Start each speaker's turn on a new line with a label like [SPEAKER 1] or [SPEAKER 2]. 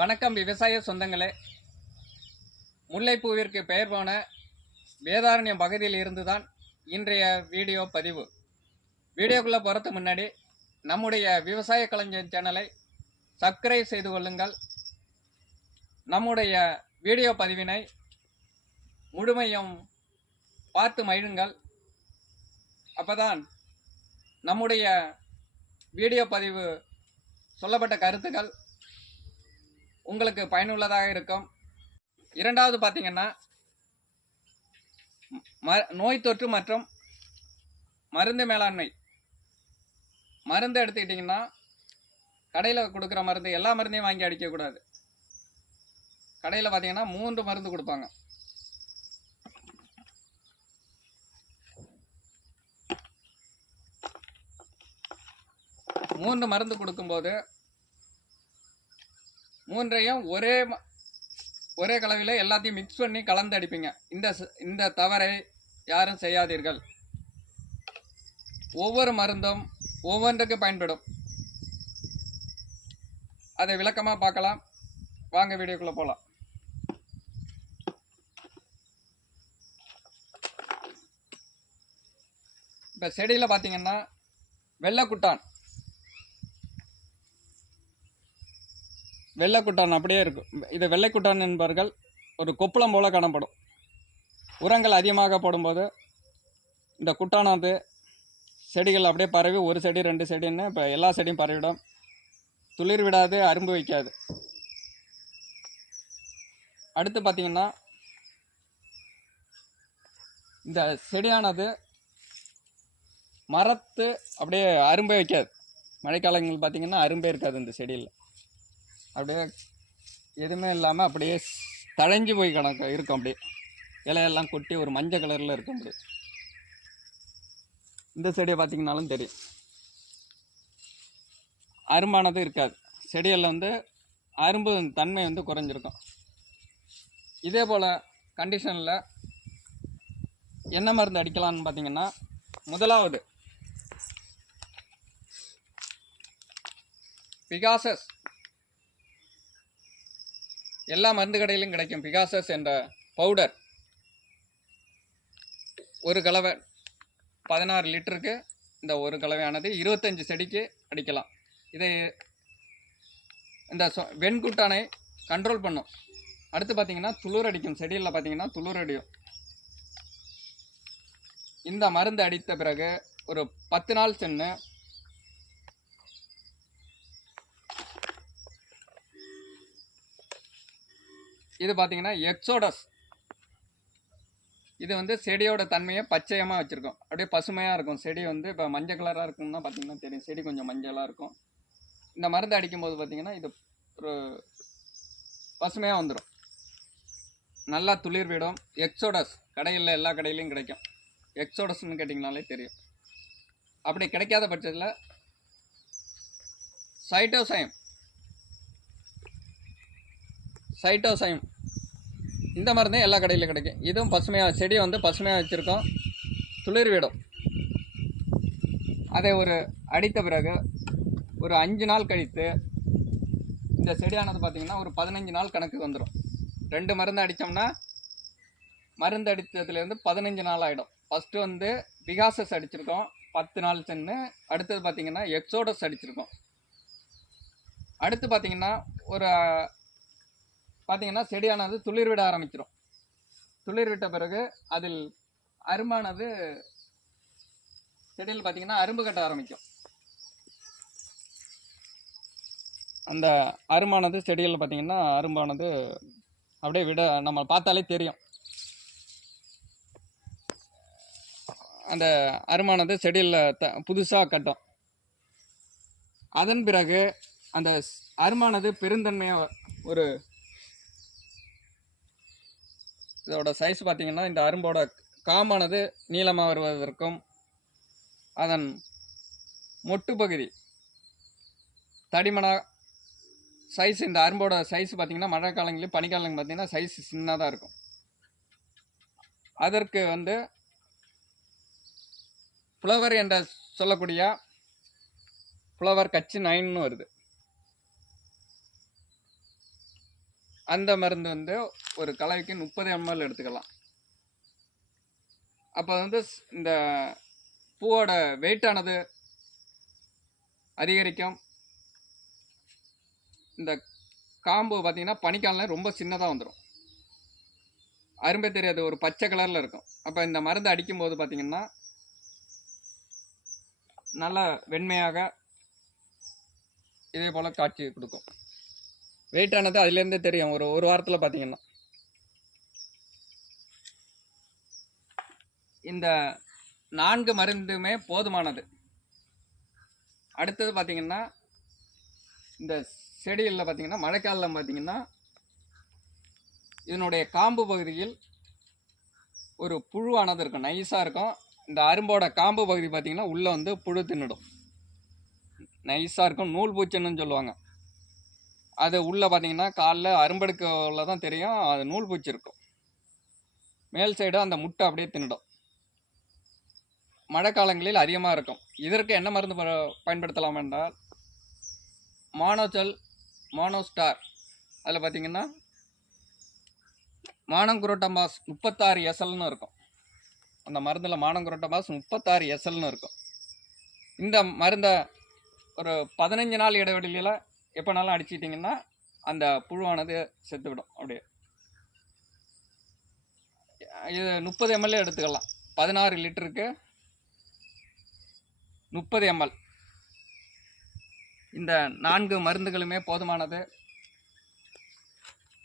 [SPEAKER 1] வணக்கம் விவசாய சொந்தங்களே. முல்லைப்பூவிற்கு பெயர் போன வேதாரண்யம் பகுதியில் இருந்து தான் இன்றைய வீடியோ பதிவு. வீடியோக்குள்ளே போகிறதுக்கு முன்னாடி நம்முடைய விவசாய கலைஞர் சேனலை சப்ஸ்கிரைப் செய்து கொள்ளுங்கள். நம்முடைய வீடியோ பதிவினை முழுமையும் பார்த்து மகிழுங்கள். அப்போதான் நம்முடைய வீடியோ பதிவு சொல்லப்பட்ட கருத்துக்கள் உங்களுக்கு பயனுள்ளதாக இருக்கும். இரண்டாவது பார்த்தீங்கன்னா ம நோய் தொற்று மற்றும் மருந்து மேலாண்மை. மருந்து எடுத்துக்கிட்டிங்கன்னா கடையில் கொடுக்குற மருந்து எல்லா மருந்தையும் வாங்கி அடிக்கக்கூடாது. கடையில் பார்த்தீங்கன்னா மூன்று மருந்து கொடுப்பாங்க. மூன்று மருந்து கொடுக்கும்போது மூன்றையும் ஒரே ம- ஒரே கலவையில் எல்லாத்தையும் மிக்ஸ் பண்ணி கலந்து அடிப்பீங்க. இந்த இந்த தவறை யாரும் செய்யாதீர்கள். ஒவ்வொரு மருந்தும் ஒவ்வொன்றுக்கு பயன்படும். அதை விளக்கமாக பார்க்கலாம். வாங்க வீடியோக்குள்ளே போகலாம் இப்போ செடியில் பார்த்தீங்கன்னா வெள்ளைக்குட்டான் வெள்ளைக்குட்டான் அப்படியே இருக்கும். இது வெள்ளைக்குட்டான் என்பவர்கள் ஒரு கொப்பளம் போல் காணப்படும். உரங்கள் அதிகமாக போடும்போது இந்த குட்டானது செடிகள் அப்படியே பரவி ஒரு செடி ரெண்டு செடின்னு இப்போ எல்லா செடியும் பரவிடும். துளிர் விடாது அரும்பு வைக்காது. அடுத்து பார்த்திங்கன்னா இந்த செடியானது மரத்து அப்படியே அரும்பே வைக்காது. மழைக்காலங்கள் பார்த்தீங்கன்னா அரும்பே இருக்காது இந்த செடியில். அப்படியே எதுவுமே இல்லாமல் அப்படியே தழைஞ்சு போய் கிடக்க இருக்கும் அப்படியே. இலையெல்லாம் கொட்டி ஒரு மஞ்சள் கலரில் இருக்கும் அப்படியே. இந்த செடியை பார்த்திங்கனாலும் தெரியும். அரும்பானது இருக்காது. செடியில் வந்து அரும்பு தன்மை வந்து குறைஞ்சிருக்கும். இதே போல் கண்டிஷனில் என்ன மருந்து அடிக்கலாம்னு பார்த்தீங்கன்னா முதலாவது பிகாசஸ் எல்லா மருந்து கடையிலும் கிடைக்கும் பிகாசஸ் என்ற பவுடர். ஒரு கலவை பதினாறு லிட்டருக்கு இந்த ஒரு கலவையானது இருபத்தஞ்சி செடிக்கு அடிக்கலாம். இதை இந்த வெண்குட்டானை கண்ட்ரோல் பண்ணும். அடுத்து பார்த்தீங்கன்னா துளிர் அடிக்கும். செடியில் பார்த்தீங்கன்னா துளிர் அடியும். இந்த மருந்து அடித்த பிறகு ஒரு பத்து நாள் சென்று இது பார்த்தீங்கன்னா எக்ஸோடஸ் இது வந்து செடியோட தன்மையை பச்சையமாக வச்சுருக்கோம். அப்படியே பசுமையாக இருக்கும். செடி வந்து இப்போ மஞ்சள் கலராக இருக்கும்னா பார்த்தீங்கன்னா தெரியும். செடி கொஞ்சம் மஞ்சளாக இருக்கும். இந்த மருந்து அடிக்கும்போது பார்த்தீங்கன்னா இது ஒரு பசுமையாக வந்துடும் நல்லா துளிர் விடும். எக்ஸோடஸ் கடையில் எல்லா கடையிலையும் கிடைக்கும். எக்ஸோடஸ்னு கேட்டிங்கனாலே தெரியும். அப்படி கிடைக்காத பட்சத்தில் சைட்டோசைம் சைட்டோசைம். இந்த மருந்து எல்லா கடையிலும் கிடைக்கும். இதுவும் பசுமையாக செடியை வந்து பசுமையாக வச்சுருக்கோம். துளிர்விடும். அதை ஒரு அடித்த பிறகு ஒரு அஞ்சு நாள் கழித்து இந்த செடியானது பார்த்திங்கன்னா ஒரு பதினஞ்சு நாள் கணக்கு வந்துடும் ரெண்டு மருந்து அடித்தோம்னா மருந்து அடித்ததுலேருந்து பதினஞ்சு நாள் ஆகிடும் ஃபஸ்ட்டு வந்து பிகாசஸ் அடிச்சிருக்கோம். பத்து நாள் சென்று அடுத்தது பார்த்திங்கன்னா எக்ஸோடஸ் அடிச்சிருக்கோம். அடுத்து பார்த்திங்கன்னா ஒரு பார்த்தீங்கன்னா செடியானது துளிர் விட ஆரம்பிச்சிடும் துளிர் விட்ட பிறகு அதில் அரும்பானது செடியில் பார்த்தீங்கன்னா அரும்பு கட்ட ஆரம்பிக்கும். அந்த அரும்பானது செடியில் பார்த்தீங்கன்னா அரும்பானது அப்படியே விட நம்ம பார்த்தாலே தெரியும். அந்த அருமானது செடியில் த புதுசாக கட்டும். அதன் பிறகு அந்த அருமானது பெருந்தன்மையாக ஒரு இதோட சைஸ் பார்த்தீங்கன்னா இந்த அரும்போட காமானது நீளமாக வருவதற்கும் அதன் மொட்டு பகுதி தடிமனாக சைஸ் இந்த அரும்போட சைஸ் பார்த்தீங்கன்னா மழை காலங்களிலும் பனிக்காலங்கள் பார்த்தீங்கன்னா சைஸ் சின்னதாக இருக்கும். அதற்கு வந்து ஃப்ளவர் என்ற சொல்லக்கூடிய ஃப்ளவர் கட்சி நைன்னு வருது. அந்த மருந்து வந்து ஒரு கலவைக்கு முப்பது எம்எல் எடுத்துக்கலாம். அப்போ வந்து இந்த பூவோட வெயிட்டானது அதிகரிக்கும். இந்த காம்பு பார்த்தீங்கன்னா பனிக்காலம் ரொம்ப சின்னதாக வந்துடும் அரும்பே தெரியாது ஒரு பச்சை கலரில் இருக்கும். அப்போ இந்த மருந்து அடிக்கும்போது பார்த்திங்கன்னா நல்லா வெண்மையாக இதே போல் காட்சி கொடுக்கும். வெயிட்டானது அதுலேருந்தே தெரியும். ஒரு ஒரு வாரத்தில் பார்த்தீங்கன்னா இந்த நான்கு மருந்துமே போதுமானது. அடுத்தது பார்த்தீங்கன்னா இந்த செடிகளில் பார்த்தீங்கன்னா மழைக்காலம் பார்த்தீங்கன்னா இதனுடைய காம்பு பகுதியில் ஒரு புழுவானது இருக்கும். நைஸாக இருக்கும். இந்த அரும்போட காம்பு பகுதி பார்த்திங்கன்னா உள்ளே வந்து புழு தின்னுடும். நைஸாக இருக்கும். நூல் பூச்சின்னு சொல்லுவாங்க. அது உள்ளே பார்த்தீங்கன்னா காலில் அரும்பெடுக்கல தான் தெரியும். அது நூல் பூச்சி இருக்கும் மேல் சைடு அந்த முட்டை அப்படியே தின்னுடும். மழை காலங்களில் அதிகமாக இருக்கும். இதற்கு என்ன மருந்து ப- பயன்படுத்தலாம் என்றால் மானோச்சல் மானோஸ்டார். அதில் பார்த்தீங்கன்னா மானங்குரோட்டம்பாஸ் முப்பத்தாறு எசல்னு இருக்கும். அந்த மருந்தில் மானங்குரோட்டம்பாஸ் முப்பத்தாறு எசல்னு இருக்கும். இந்த மருந்தை ஒரு பதினஞ்சு நாள் இடைவெளியில் எப்போனாலும் அடிச்சிட்டிங்கன்னா அந்த புழுவானது செத்துவிடும் அப்படியே. இது முப்பது எம்எல்ஏ எடுத்துக்கலாம். பதினாறு லிட்டருக்கு முப்பது எம்எல் இந்த நான்கு மருந்துகளுமே போதுமானது.